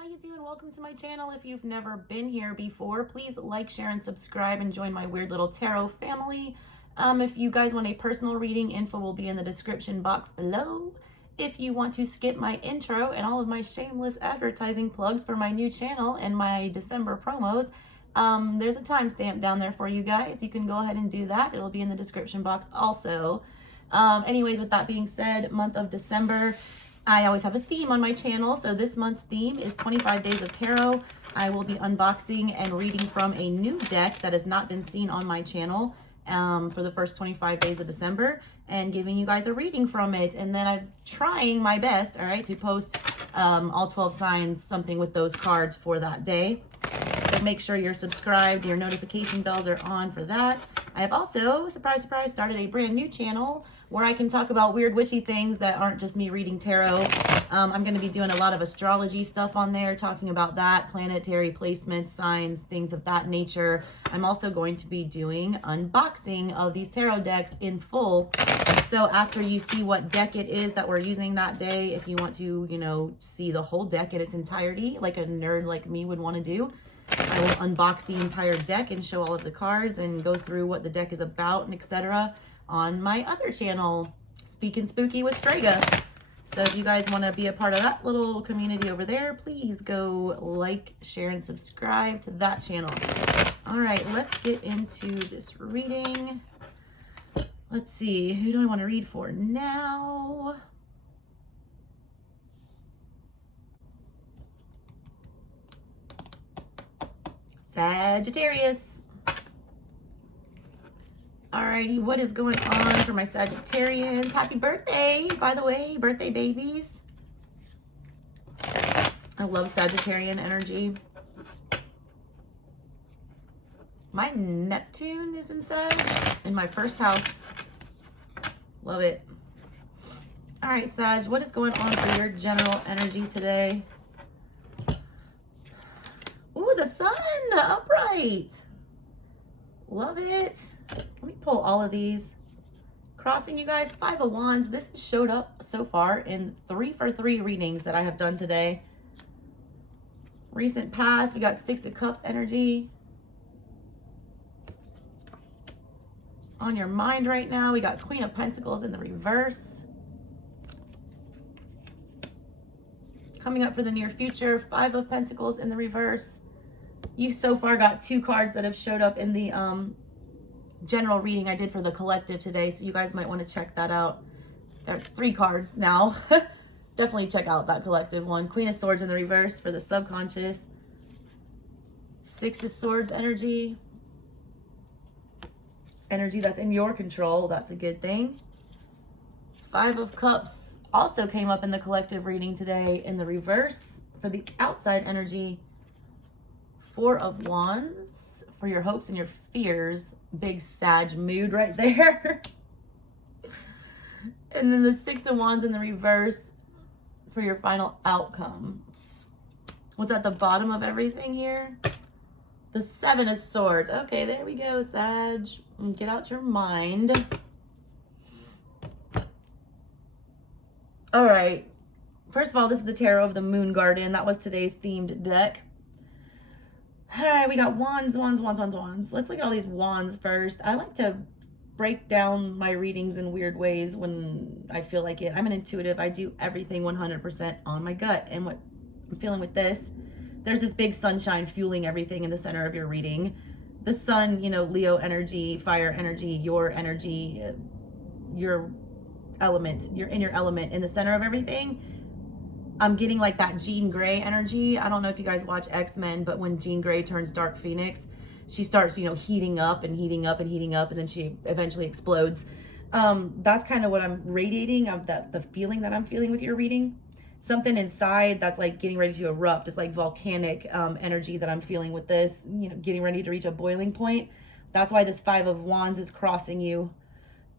how you doing? Welcome to my channel. If you've never been here before, please like, share, and subscribe and join my weird little tarot family. If you guys want a personal reading, info will be in the description box below. If you want to skip my intro and all of my shameless advertising plugs for my new channel and my December promos, there's a timestamp down there for you guys. You can go ahead and do that. It'll be in the description box also. Anyways, with that being said, month of December, I always have a theme on my channel. So this month's theme is 25 Days of Tarot. I will be unboxing and reading from a new deck that has not been seen on my channel for the first 25 days of December and giving you guys a reading from it. And then I'm trying my best, all right, to post all 12 signs, something with those cards for that day. So make sure you're subscribed, your notification bells are on for that. I have also, surprise, surprise, started a brand new channel where I can talk about weird witchy things that aren't just me reading tarot. I'm going to be doing a lot of astrology stuff on there, talking about that, planetary placements, signs, things of that nature. I'm also going to be doing unboxing of these tarot decks in full. So after you see what deck it is that we're using that day, if you want to, you know, see the whole deck in its entirety, like a nerd like me would want to do, I will unbox the entire deck and show all of the cards and go through what the deck is about and etc. on my other channel, Speaking Spooky with Strega. So if you guys want to be a part of that little community over there, please go like, share, and subscribe to that channel. All right, let's get into this reading. Let's see, who do I want to read for now? Sagittarius. Alrighty, what is going on for my Sagittarians? Happy birthday, by the way, birthday babies. I love Sagittarian energy. My Neptune is in Sag, in my first house. Love it. All right, Sag, what is going on for your general energy today? Ooh, the sun, upright. Love it. Let me pull all of these. Crossing, you guys, 5 of Wands. This has showed up so far in 3 for 3 readings that I have done today. Recent past, we got 6 of Cups energy. On your mind right now, we got Queen of Pentacles in the reverse. Coming up for the near future, 5 of Pentacles in the reverse. You've so far got 2 cards that have showed up in the general reading I did for the collective today, so you guys might want to check that out. There's 3 cards now. Definitely check out that collective one. Queen of Swords in the reverse for the subconscious. 6 of Swords energy. Energy that's in your control. That's a good thing. 5 of Cups also came up in the collective reading today in the reverse for the outside energy. 4 of Wands for your hopes and your fears. Big Sag mood right there. And then the 6 of Wands in the reverse for your final outcome. What's at the bottom of everything here? The 7 of Swords. Okay, there we go, Sag. Get out your mind. All right. First of all, this is the Tarot of the Moon Garden. That was today's themed deck. All right, we got wands, wands, wands, wands, wands. Let's look at all these wands first. I like to break down my readings in weird ways when I feel like it. I'm an intuitive. I do everything 100% on my gut. And what I'm feeling with this, there's this big sunshine fueling everything in the center of your reading. The sun, you know, Leo energy, fire energy, your energy, your element. You're in your element in the center of everything. I'm getting like that Jean Grey energy. I don't know if you guys watch X-Men, but when Jean Grey turns Dark Phoenix, she starts, you know, heating up and heating up and heating up, and then she eventually explodes. That's kind of what I'm radiating, of the feeling that I'm feeling with your reading. Something inside that's like getting ready to erupt. It's like volcanic energy that I'm feeling with this, you know, getting ready to reach a boiling point. That's why this 5 of Wands is crossing you.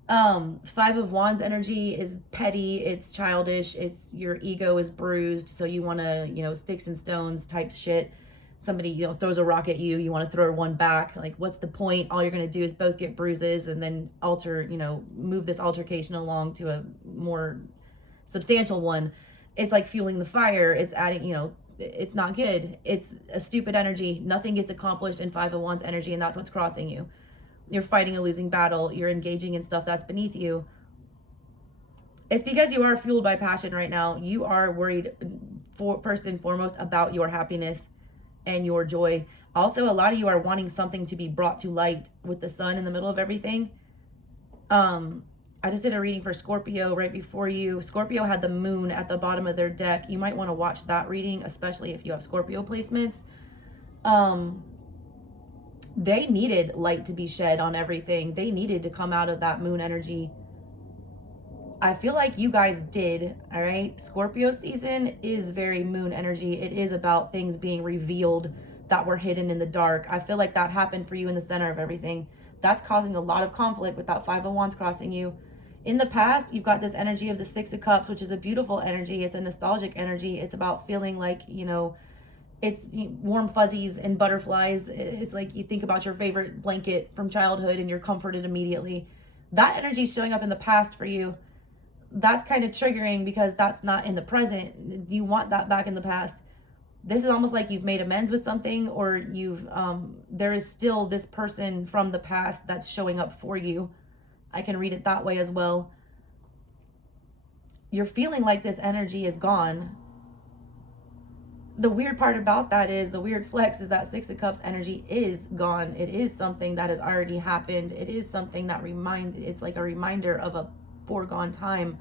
5 of Wands energy is petty, it's childish, it's your ego is bruised, so you want to, you know, sticks and stones type shit. Somebody, you know, throws a rock at you, you want to throw one back. Like, what's the point? All you're going to do is both get bruises and then move this altercation along to a more substantial one. It's like fueling the fire. It's adding, you know, it's not good. It's a stupid energy. Nothing gets accomplished in 5 of Wands energy, and that's what's crossing you. You're fighting a losing battle. You're engaging in stuff that's beneath you. It's because you are fueled by passion right now. You are worried first and foremost about your happiness and your joy. Also, a lot of you are wanting something to be brought to light with the sun in the middle of everything. I just did a reading for Scorpio right before you. Scorpio had the moon at the bottom of their deck. You might want to watch that reading, especially if you have Scorpio placements. They needed light to be shed on everything. They needed to come out of that moon energy. I feel like you guys did, all right? Scorpio season is very moon energy. It is about things being revealed that were hidden in the dark. I feel like that happened for you in the center of everything. That's causing a lot of conflict with that 5 of Wands crossing you. In the past, you've got this energy of the 6 of Cups, which is a beautiful energy. It's a nostalgic energy. It's about feeling like, you know, it's warm fuzzies and butterflies. It's like you think about your favorite blanket from childhood and you're comforted immediately. That energy is showing up in the past for you. That's kind of triggering because that's not in the present. You want that back in the past. This is almost like you've made amends with something, or you've there is still this person from the past that's showing up for you. I can read it that way as well. You're feeling like this energy is gone. The weird part about that is, the weird flex is that 6 of Cups energy is gone. It is something that has already happened. It is something that it's like a reminder of a foregone time.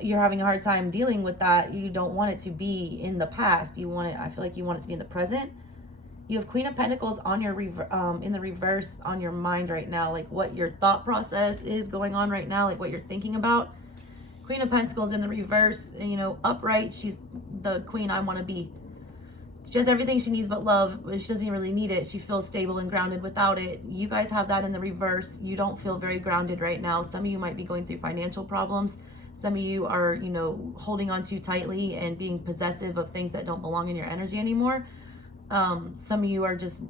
You're having a hard time dealing with that. You don't want it to be in the past. You want it, I feel like you want it to be in the present. You have Queen of Pentacles on your in the reverse on your mind right now, like what your thought process is going on right now, like what you're thinking about. Queen of Pentacles in the reverse, and you know, upright, she's the queen I want to be. She has everything she needs but love, but she doesn't really need it. She feels stable and grounded without it. You guys have that in the reverse. You don't feel very grounded right now. Some of you might be going through financial problems. Some of you are, you know, holding on too tightly and being possessive of things that don't belong in your energy anymore. Some of you are just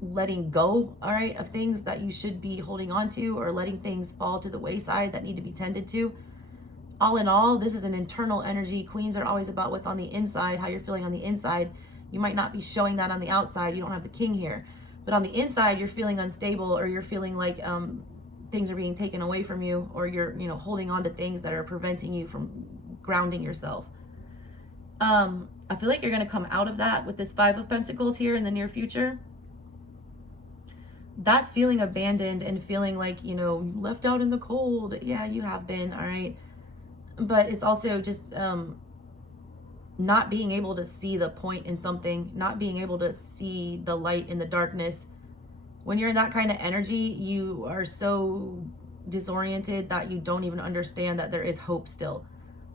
letting go, all right, of things that you should be holding on to, or letting things fall to the wayside that need to be tended to. All in all, this is an internal energy. Queens are always about what's on the inside, how you're feeling on the inside. You might not be showing that on the outside. You don't have the king here. But on the inside, you're feeling unstable, or you're feeling like things are being taken away from you, or you're, you know, holding on to things that are preventing you from grounding yourself. I feel like you're going to come out of that with this 5 of Pentacles here in the near future. That's feeling abandoned and feeling like, you know, left out in the cold. Yeah, you have been, all right. But it's also just not being able to see the point in something, not being able to see the light in the darkness. When you're in that kind of energy, you are so disoriented that you don't even understand that there is hope still.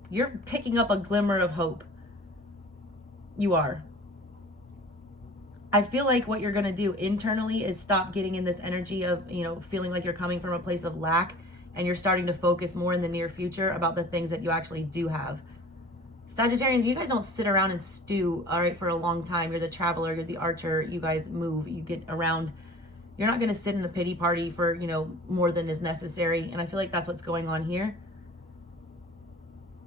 You're picking up a glimmer of hope. You are. I feel like what you're going to do internally is stop getting in this energy of, you know, feeling like you're coming from a place of lack, and you're starting to focus more in the near future about the things that you actually do have. Sagittarians, you guys don't sit around and stew, all right, for a long time. You're the traveler, you're the archer, you guys move, you get around. You're not going to sit in a pity party for, you know, more than is necessary. And I feel like that's what's going on here.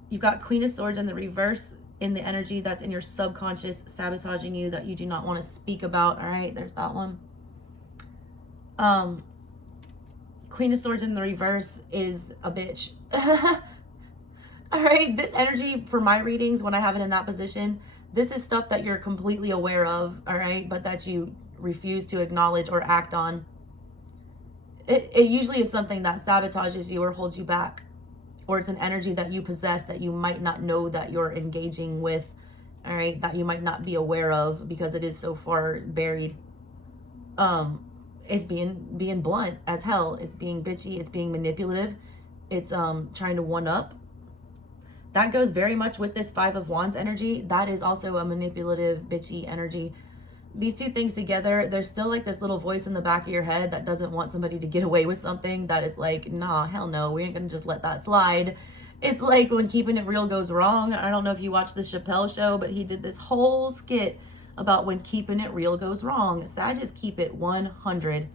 You've got Queen of Swords in the reverse, in the energy that's in your subconscious, sabotaging you, that you do not want to speak about. All right, there's that one. Queen of Swords in the reverse is a bitch. All right, this energy for my readings, when I have it in that position, this is stuff that you're completely aware of, all right, but that you refuse to acknowledge or act on. It usually is something that sabotages you or holds you back, or it's an energy that you possess that you might not know that you're engaging with, all right, that you might not be aware of because it is so far buried. It's being blunt as hell. It's being bitchy. It's being manipulative. It's trying to one up. That goes very much with this 5 of Wands energy. That is also a manipulative, bitchy energy. These two things together, there's still like this little voice in the back of your head that doesn't want somebody to get away with something, that is like, nah, hell no, we ain't gonna just let that slide. It's like when keeping it real goes wrong. I don't know if you watched the Chappelle show, but he did this whole skit about when keeping it real goes wrong. Sagittarius keep it 100,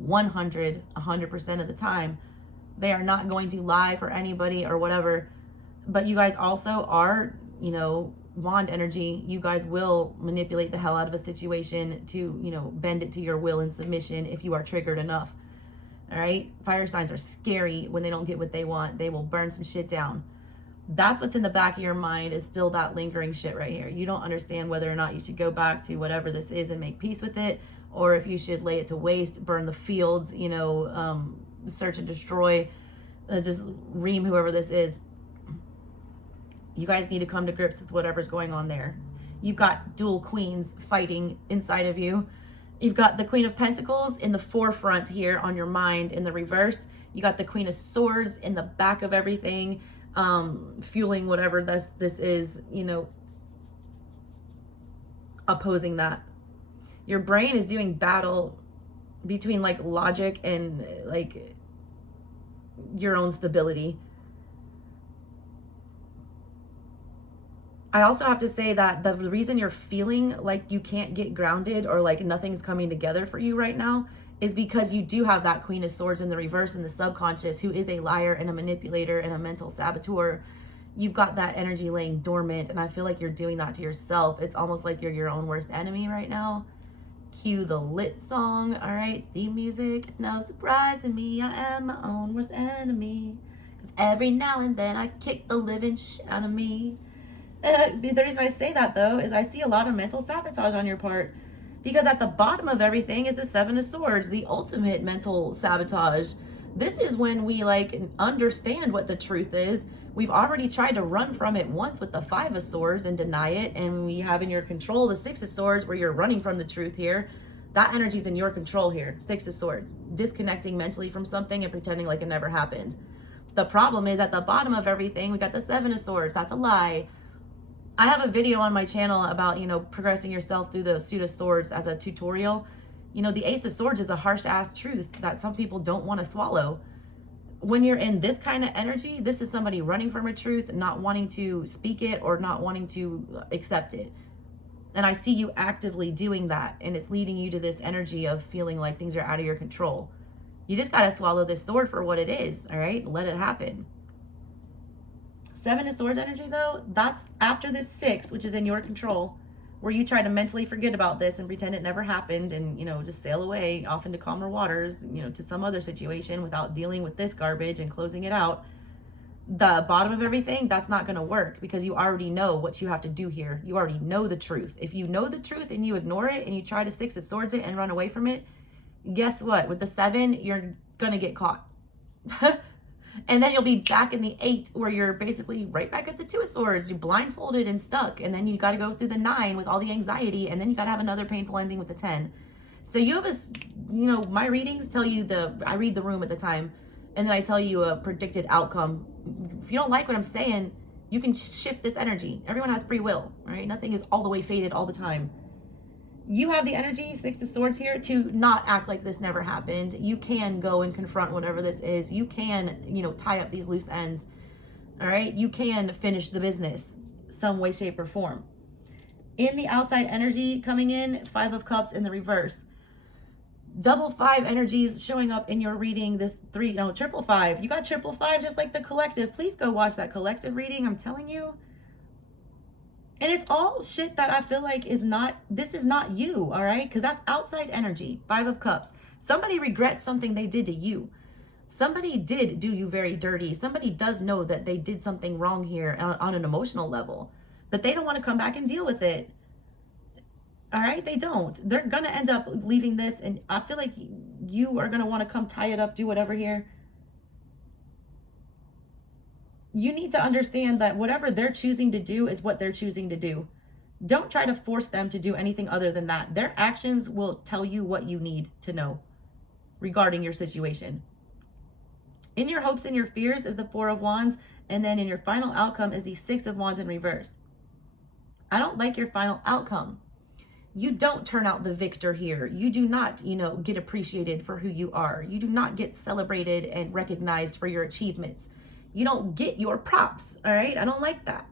100% of the time. They are not going to lie for anybody or whatever. But you guys also are, you know, wand energy, you guys will manipulate the hell out of a situation to, you know, bend it to your will and submission if you are triggered enough. All right. Fire signs are scary when they don't get what they want. They will burn some shit down. That's what's in the back of your mind, is still that lingering shit right here. You don't understand whether or not you should go back to whatever this is and make peace with it, or if you should lay it to waste, burn the fields, you know, search and destroy, just ream whoever this is. You guys need to come to grips with whatever's going on there. You've got dual queens fighting inside of you. You've got the Queen of Pentacles in the forefront here on your mind in the reverse. You got the Queen of Swords in the back of everything, fueling whatever this is, you know, opposing that. Your brain is doing battle between like logic and like your own stability. I also have to say that the reason you're feeling like you can't get grounded or like nothing's coming together for you right now is because you do have that Queen of Swords in the reverse in the subconscious, who is a liar and a manipulator and a mental saboteur. You've got that energy laying dormant, and I feel like you're doing that to yourself. It's almost like you're your own worst enemy right now. Cue the lit song. All right, theme music. It's no surprise to me, I am my own worst enemy, because every now and then I kick the living shit out of me. The reason I say that, though, is I see a lot of mental sabotage on your part, because at the bottom of everything is the Seven of Swords, the ultimate mental sabotage. This is when we like understand what the truth is. We've already tried to run from it once with the Five of Swords and deny it, and we have in your control the Six of Swords, where you're running from the truth here. That energy's in your control here. Six of Swords, disconnecting mentally from something and pretending like it never happened. The problem is at the bottom of everything, we got the Seven of Swords. That's a lie. I have a video on my channel about, you know, progressing yourself through the Suit of Swords as a tutorial. You know, the Ace of Swords is a harsh ass truth that some people don't want to swallow. When you're in this kind of energy, this is somebody running from a truth, not wanting to speak it or not wanting to accept it. And I see you actively doing that, and it's leading you to this energy of feeling like things are out of your control. You just got to swallow this sword for what it is, all right? Let it happen. Seven of Swords energy, though, that's after this Six, which is in your control, where you try to mentally forget about this and pretend it never happened and, you know, just sail away off into calmer waters, you know, to some other situation without dealing with this garbage and closing it out. The bottom of everything, that's not going to work, because you already know what you have to do here. You already know the truth. If you know the truth and you ignore it and you try to Six of Swords it and run away from it, guess what? With the Seven, you're going to get caught. And then you'll be back in the Eight, where you're basically right back at the Two of Swords. You're blindfolded and stuck. And then you got to go through the Nine with all the anxiety. And then you got to have another painful ending with the 10. So you have a, you know, my readings tell you I read the room at the time. And then I tell you a predicted outcome. If you don't like what I'm saying, you can shift this energy. Everyone has free will, right? Nothing is all the way fated all the time. You have the energy, Six of Swords here, to not act like this never happened. You can go and confront whatever this is. You can, you know, tie up these loose ends. All right? You can finish the business some way, shape, or form. In the outside energy coming in, Five of Cups in the reverse. Double five energies showing up in your reading. This triple five. You got triple five just like the collective. Please go watch that collective reading. I'm telling you. And it's all shit that I feel like this is not you, all right? Because that's outside energy. Five of Cups. Somebody regrets something they did to you. Somebody did do you very dirty. Somebody does know that they did something wrong here on an emotional level. But they don't want to come back and deal with it. All right? They don't. They're going to end up leaving this. And I feel like you are going to want to come tie it up, do whatever here. You need to understand that whatever they're choosing to do is what they're choosing to do. Don't try to force them to do anything other than that. Their actions will tell you what you need to know regarding your situation. In your hopes and your fears is the Four of Wands, and then in your final outcome is the Six of Wands in reverse. I don't like your final outcome. You don't turn out the victor here. You do not, you know, get appreciated for who you are. You do not get celebrated and recognized for your achievements. You don't get your props, all right? I don't like that.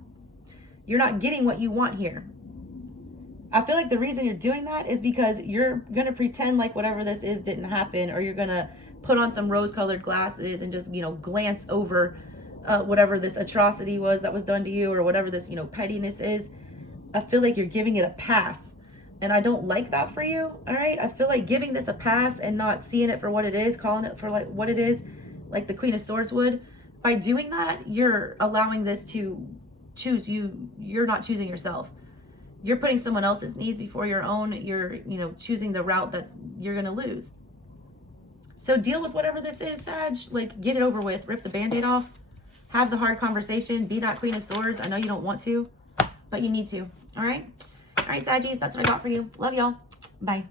You're not getting what you want here. I feel like the reason you're doing that is because you're going to pretend like whatever this is didn't happen, or you're going to put on some rose-colored glasses and just, you know, glance over whatever this atrocity was that was done to you, or whatever this, you know, pettiness is. I feel like you're giving it a pass. And I don't like that for you, all right? I feel like giving this a pass and not seeing it for what it is, calling it for like what it is, like the Queen of Swords would. By doing that, you're allowing this to choose you. You're not choosing yourself. You're putting someone else's needs before your own. You're, you know, choosing the route that's you're going to lose. So deal with whatever this is, Sag. Like, get it over with. Rip the Band-Aid off. Have the hard conversation. Be that Queen of Swords. I know you don't want to, but you need to. All right? All right, Saggies, that's what I got for you. Love y'all. Bye.